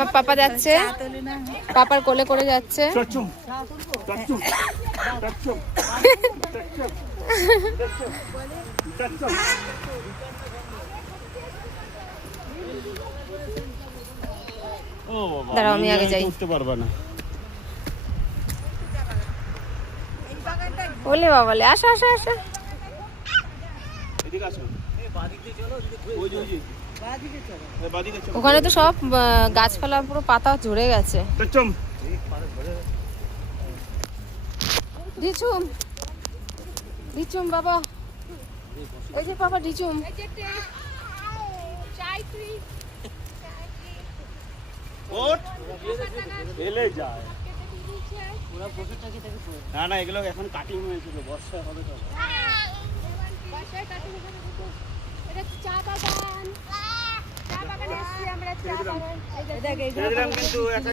আমার পাপা যাচ্ছে, পাপার কোলে করে যাচ্ছে। দাঁড়াও আমি আগে যাই। বলে বাবালে আসো আসো আসো। ওখানে তো সব গাছপালা পুরো পাতা ঝরে গেছে। ডিচুম ডিচুম বাবা, এই যে বাবা ডিচুম। না না, এগুলো এখন কাটিং হয়েছিল, বর্ষা হবে তো। চা বাগান, চা বাগানে এসেছি আমরা, চা বাগান। কিন্তু